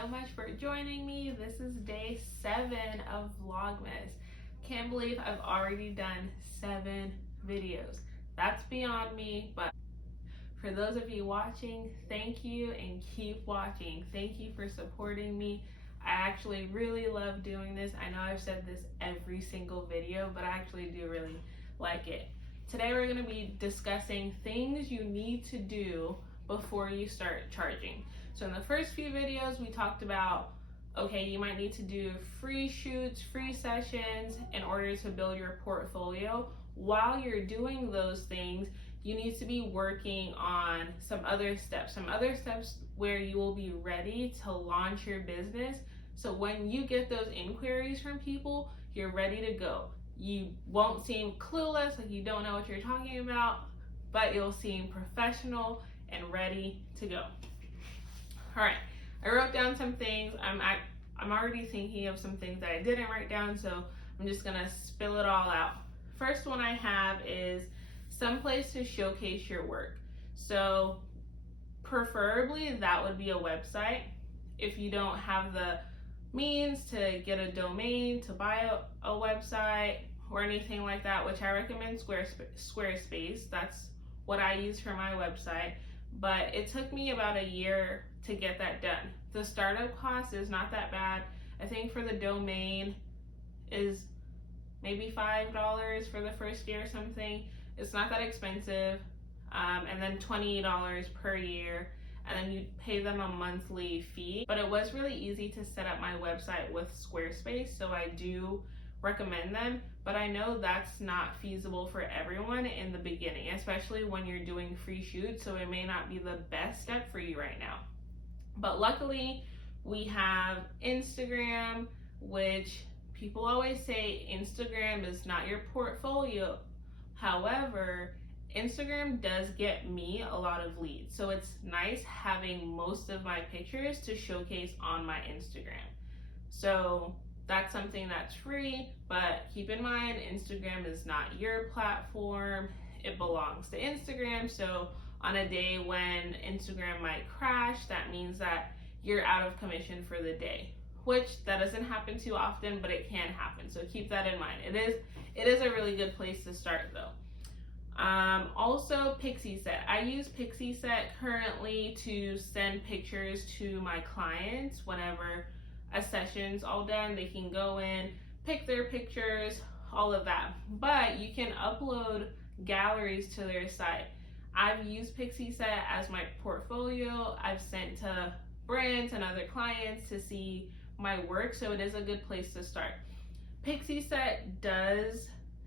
so much for joining me. This is day 7 of Vlogmas. Can't believe I've already done 7 videos. That's beyond me, but for those of you watching, thank you and keep watching. Thank you for supporting me. I actually really love doing this. I know I've said this every single video, but I actually do really like it. Today we're going to be discussing things you need to do before you start charging. So in the first few videos we talked about, okay, you might need to do free shoots, free sessions in order to build your portfolio. While you're doing those things, you need to be working on some other steps where you will be ready to launch your business. So when you get those inquiries from people, you're ready to go. You won't seem clueless, like you don't know what you're talking about, but you'll seem professional and ready to go. All right, I wrote down some things. I'm already thinking of some things that I didn't write down, so I'm just gonna spill it all out. First one I have is some place to showcase your work. So preferably that would be a website. If you don't have the means to get a domain, to buy a website or anything like that, which I recommend Squarespace. That's what I use for my website, but it took me about a year to get that done. The startup cost is not that bad. I think for the domain is maybe $5 for the first year or something. It's not that expensive. And then $20 per year, and then you pay them a monthly fee. But it was really easy to set up my website with Squarespace, so I do recommend them. But I know that's not feasible for everyone in the beginning, especially when you're doing free shoots, so it may not be the best step for you right now. But luckily, we have Instagram, which people always say Instagram is not your portfolio. However, Instagram does get me a lot of leads, so it's nice having most of my pictures to showcase on my Instagram. So that's something that's free, but keep in mind, Instagram is not your platform. It belongs to Instagram, so on a day when Instagram might crash, that means that you're out of commission for the day, which that doesn't happen too often, but it can happen. So keep that in mind. It is a really good place to start though. Also Pixieset. I use Pixieset currently to send pictures to my clients. Whenever a session's all done, they can go in, pick their pictures, all of that. But you can upload galleries to their site. I've used Pixieset as my portfolio. I've sent to brands and other clients to see my work, so it is a good place to start. Pixieset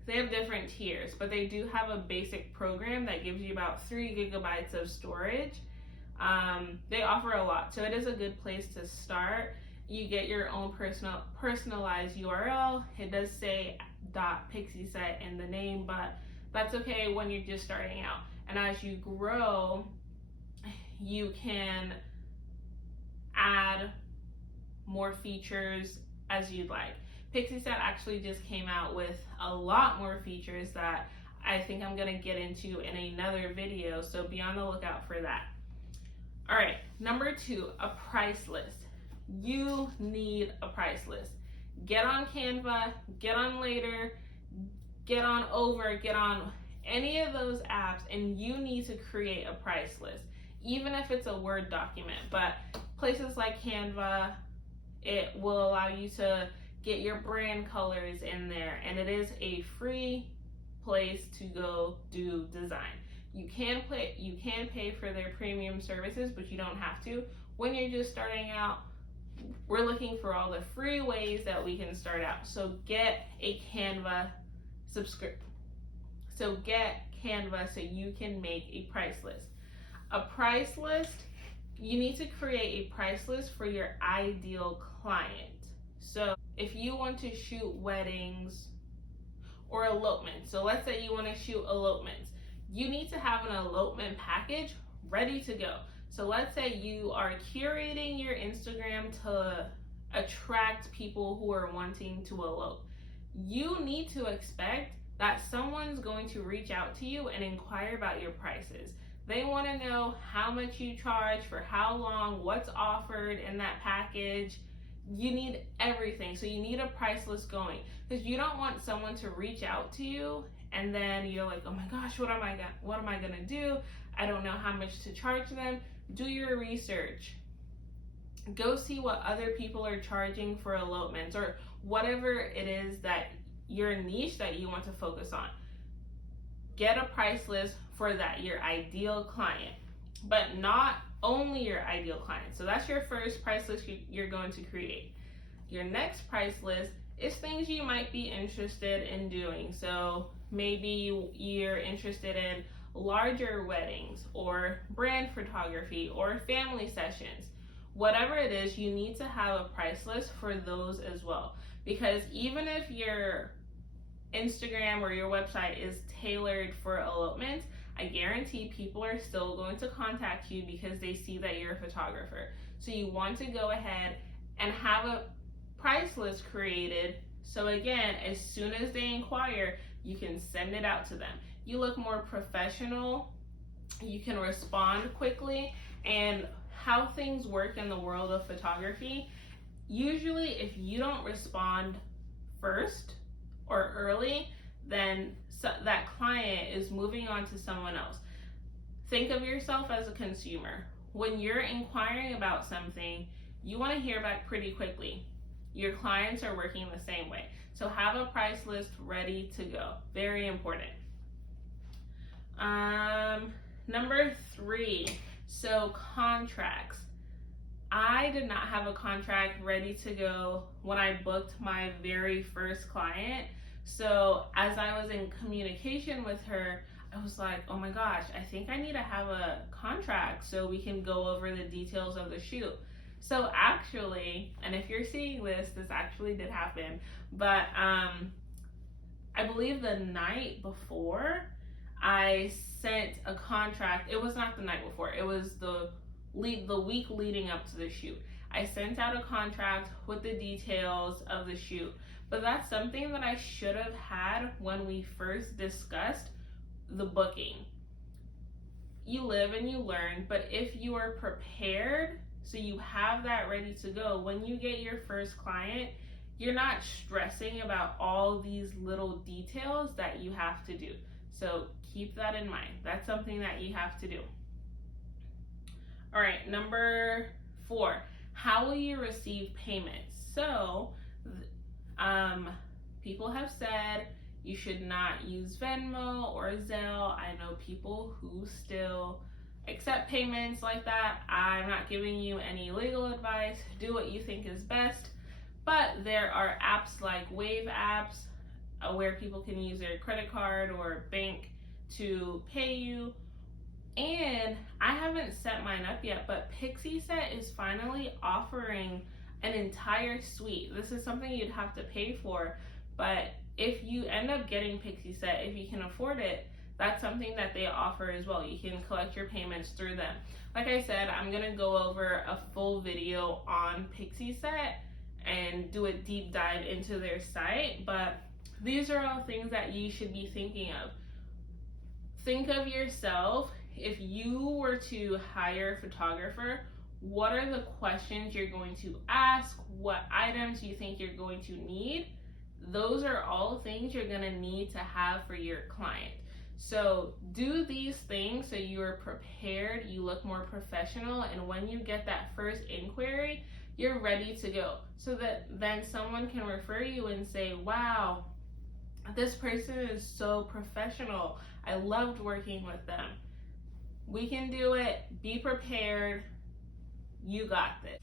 they have different tiers, but they do have a basic program that gives you about 3 gigabytes of storage. They offer a lot, so it is a good place to start. You get your own personalized URL. It does say .pixieset in the name, but that's okay when you're just starting out. And as you grow, you can add more features as you'd like. Pixieset actually just came out with a lot more features that I think I'm gonna get into in another video, so be on the lookout for that. All right, number 2, a price list. You need a price list. Get on Canva, get on Later, get on Over, get on any of those apps, and you need to create a price list, even if it's a Word document. But places like Canva, it will allow you to get your brand colors in there, and it is a free place to go do design. You can pay for their premium services, but you don't have to. When you're just starting out, we're looking for all the free ways that we can start out. So get a Canva subscription. So get Canva so you can make a price list. A price list, you need to create a price list for your ideal client. So if you want to shoot weddings or elopements, so let's say you want to shoot elopements, you need to have an elopement package ready to go. So let's say you are curating your Instagram to attract people who are wanting to elope. You need to expect that someone's going to reach out to you and inquire about your prices. They want to know how much you charge, for how long, what's offered in that package. You need everything. So you need a price list going, because you don't want someone to reach out to you and then you're like, oh my gosh, what am I gonna do? I don't know how much to charge them. Do your research. Go see what other people are charging for elopements, or whatever it is that your niche that you want to focus on. Get a price list for that, your ideal client, but not only your ideal client. So that's your first price list you're going to create. Your next price list is things you might be interested in doing. So maybe you're interested in larger weddings, or brand photography, or family sessions. Whatever it is, you need to have a price list for those as well. Because even if your Instagram or your website is tailored for elopements, I guarantee people are still going to contact you because they see that you're a photographer. So you want to go ahead and have a price list created. So again, as soon as they inquire, you can send it out to them. You look more professional, you can respond quickly, and how things work in the world of photography, usually if you don't respond first or early, then that client is moving on to someone else. Think of yourself as a consumer. When you're inquiring about something, you want to hear back pretty quickly. Your clients are working the same way. So have a price list ready to go. Very important. Number 3, so contracts. I did not have a contract ready to go when I booked my very first client. So as I was in communication with her, I was like, oh my gosh, I think I need to have a contract so we can go over the details of the shoot. So actually, and if you're seeing this actually did happen, but I believe the night before I sent a contract. It was not the night before, it was the week leading up to the shoot. I sent out a contract with the details of the shoot, but that's something that I should have had when we first discussed the booking. You live and you learn, but if you are prepared, so you have that ready to go, when you get your first client, you're not stressing about all these little details that you have to do. So keep that in mind. That's something that you have to do. All right, number 4, how will you receive payments? So people have said you should not use Venmo or Zelle. I know people who still accept payments like that. I'm not giving you any legal advice. Do what you think is best. But there are apps like Wave apps where people can use their credit card or bank to pay you. And I haven't set mine up yet, but Pixieset is finally offering an entire suite. This is something you'd have to pay for, but if you end up getting Pixieset, if you can afford it, that's something that they offer as well. You can collect your payments through them. Like I said, I'm gonna go over a full video on Pixieset and do a deep dive into their site, but these are all things that you should be thinking of. Think of yourself, if you were to hire a photographer, what are the questions you're going to ask? What items you think you're going to need? Those are all things you're gonna need to have for your client. So do these things so you are prepared, you look more professional, and when you get that first inquiry, you're ready to go. So that then someone can refer you and say, wow, this person is so professional. I loved working with them. We can do it. Be prepared. You got this.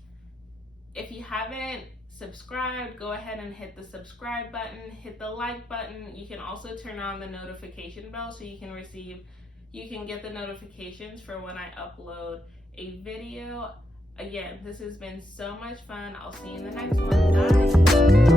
If you haven't subscribed, go ahead and hit the subscribe button, hit the like button. You can also turn on the notification bell so you can get the notifications for when I upload a video. Again, this has been so much fun. I'll see you in the next one. Bye.